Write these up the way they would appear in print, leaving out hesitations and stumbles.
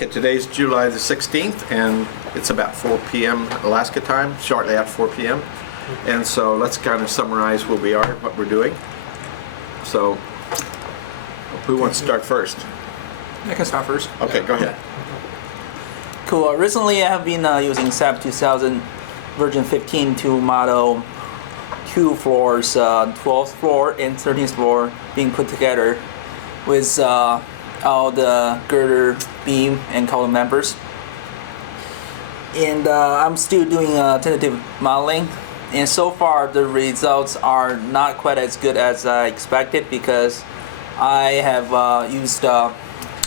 Okay, today's July the 16th, and it's about 4 p.m. Alaska time, shortly after 4 p.m. And so let's kind of summarize where we are, what we're doing. So, who wants to start first? I can start first. Okay, go ahead. Cool. Recently, I have been using SAP 2000 version 15 to model two floors, 12th floor and 13th floor being put together with all the girder, beam, and column members. And I'm still doing tentative modeling. And so far, the results are not quite as good as I expected because I have used, I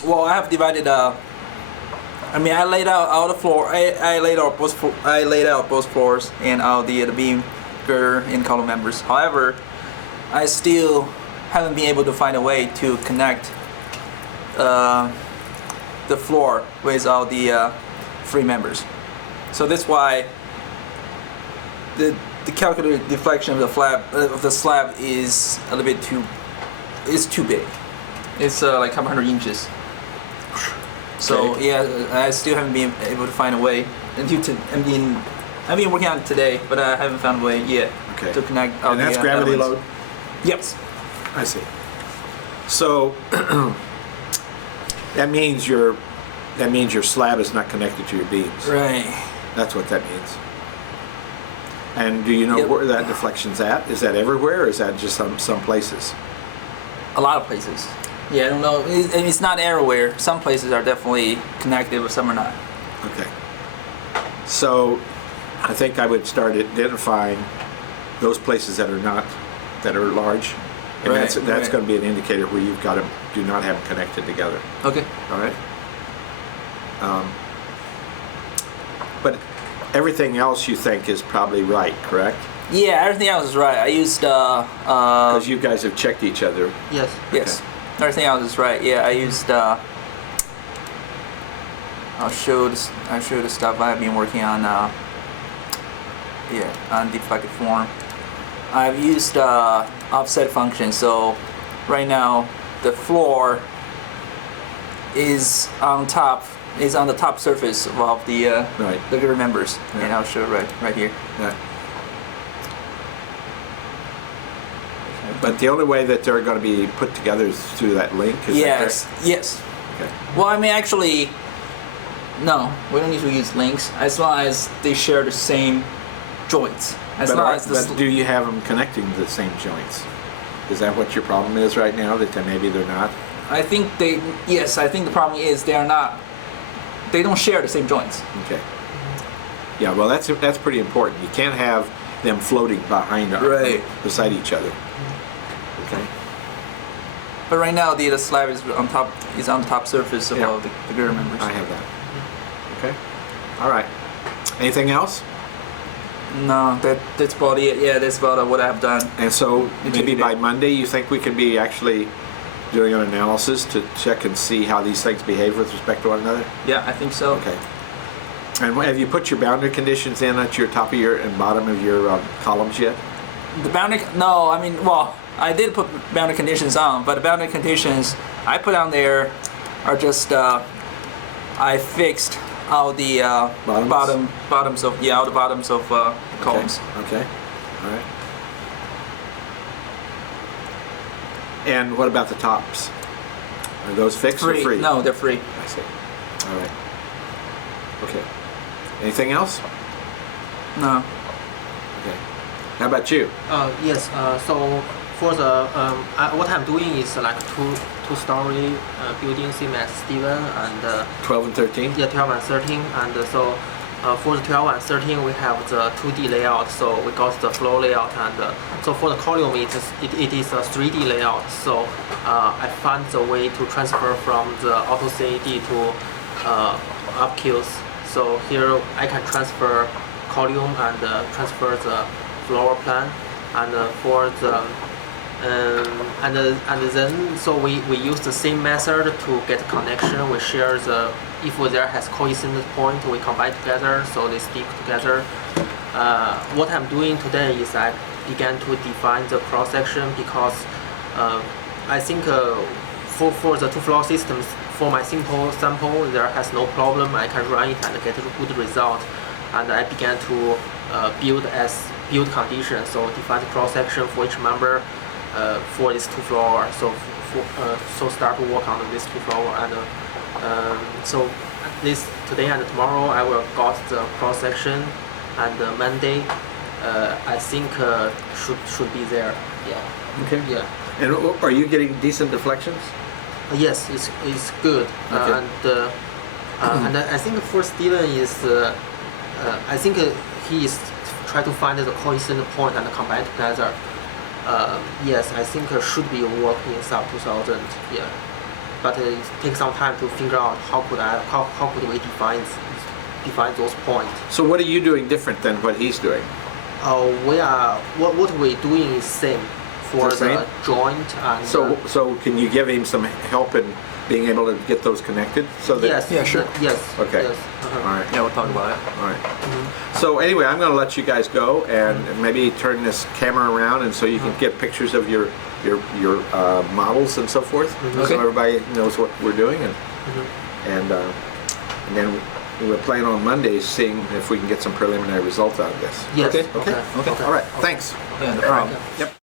have divided. I laid out all the floor. I laid out both floors and all the beam, girder, and column members. However, I still haven't been able to find a way to connect the floor with all the free members. So that's why the calculated deflection of the slab is a little bit too big. It's like a couple hundred inches. So Okay. yeah, I still haven't been able to find a way. I've been working on it today, but I haven't found a way yet to connect all And the that's gravity elements. load? Yes. I see. So, that means your slab is not connected to your beams. Right. That's what that means. And do you know Yep. where that deflection's at? Is that everywhere, or is that just some places? A lot of places. Yeah, I don't know. It's not everywhere. Some places are definitely connected, but some are not. Okay. So, I think I would start identifying those places that are large, and Right, that's right. going to be an indicator where you've got do not have them connected together. Okay. All right. But everything else you think is probably right, correct? Yeah, everything else is right. I used Because you guys have checked each other. yes. Everything else is right. Yeah, I used I'll show the stuff I've been working on. On deflected form. I've used offset function. So right now the floor is on the top surface of the Right. the girder members, Yeah. and I'll show it right here. Yeah. But the only way that they're going to be put together is through that link. Is that correct? Yes. Okay. Well, actually, no. We don't need to use links as long as they share the same joints. As long as But do you have them connecting the same joints? Is that what your problem is right now? That maybe they're not? I think Yes, I think the problem is they are not. They don't share the same joints. Okay. Yeah. Well, that's pretty important. You can't have them floating beside each other. Okay. But right now the slab is on the top surface of Yeah. all the girder members. I have that. Okay. All right. Anything else? No, that's about it. Yeah, that's about what I've done. And so It maybe took me by a- Monday you think we could be actually doing an analysis to check and see how these things behave with respect to one another? Yeah, I think so. Okay. And have you put your boundary conditions in at your top of your and bottom of your columns yet? The boundary, no, I did put boundary conditions on, but the boundary conditions I put on there are just, I fixed all the bottoms of columns. Okay. All right. And what about the tops? Are those fixed or free? No, they're free. I see. All right. Okay. Anything else? No. Okay. How about you? Yes. So for the what I'm doing is like two-story building, same as Steven, and 12 and 13? yeah, 12 and 13, and so for the 12 and 13 we have the 2D layout. So we got the floor layout, and so for the column it is a 3D layout. So I found the way to transfer from the auto CAD to UpQs. So here I can transfer column and transfer the floor plan, and for the and then so we use the same method to get connection. We share if there has coincident point, we combine together so they stick together. What I'm doing today is I began to define the cross section because I think for the two floor systems, for my simple sample, there has no problem. I can run it and get a good result. And I began to build conditions. So define the cross section for each member for these 2 floors. So start to work on this 2 floors. And so at least today and tomorrow I will got the cross section, and Monday I think should be there. Yeah. Okay. Yeah. And are you getting decent deflections? Yes, it's good. Okay. And I think for Steven is I think he is try to find the coincident point and combine together. Yes, I think should be work in sub 2000. Yeah, but it takes some time to figure out how could we define those points. So what are you doing different than what he's doing? What we're doing is same for It's the the same? joint and So can you give him some help in being able to get those connected? So that yes, Yeah, sure. yes, Okay. yes. All right. Yeah, we'll talk about it. All right. So anyway, I'm going to let you guys go and maybe turn this camera around, and so you can get pictures of your models and so forth, so Okay. everybody knows what we're doing, and then we're planning on Mondays seeing if we can get some preliminary results out of this. Yes. Okay. Okay. All right. Thanks. Yeah, no problem. Yep.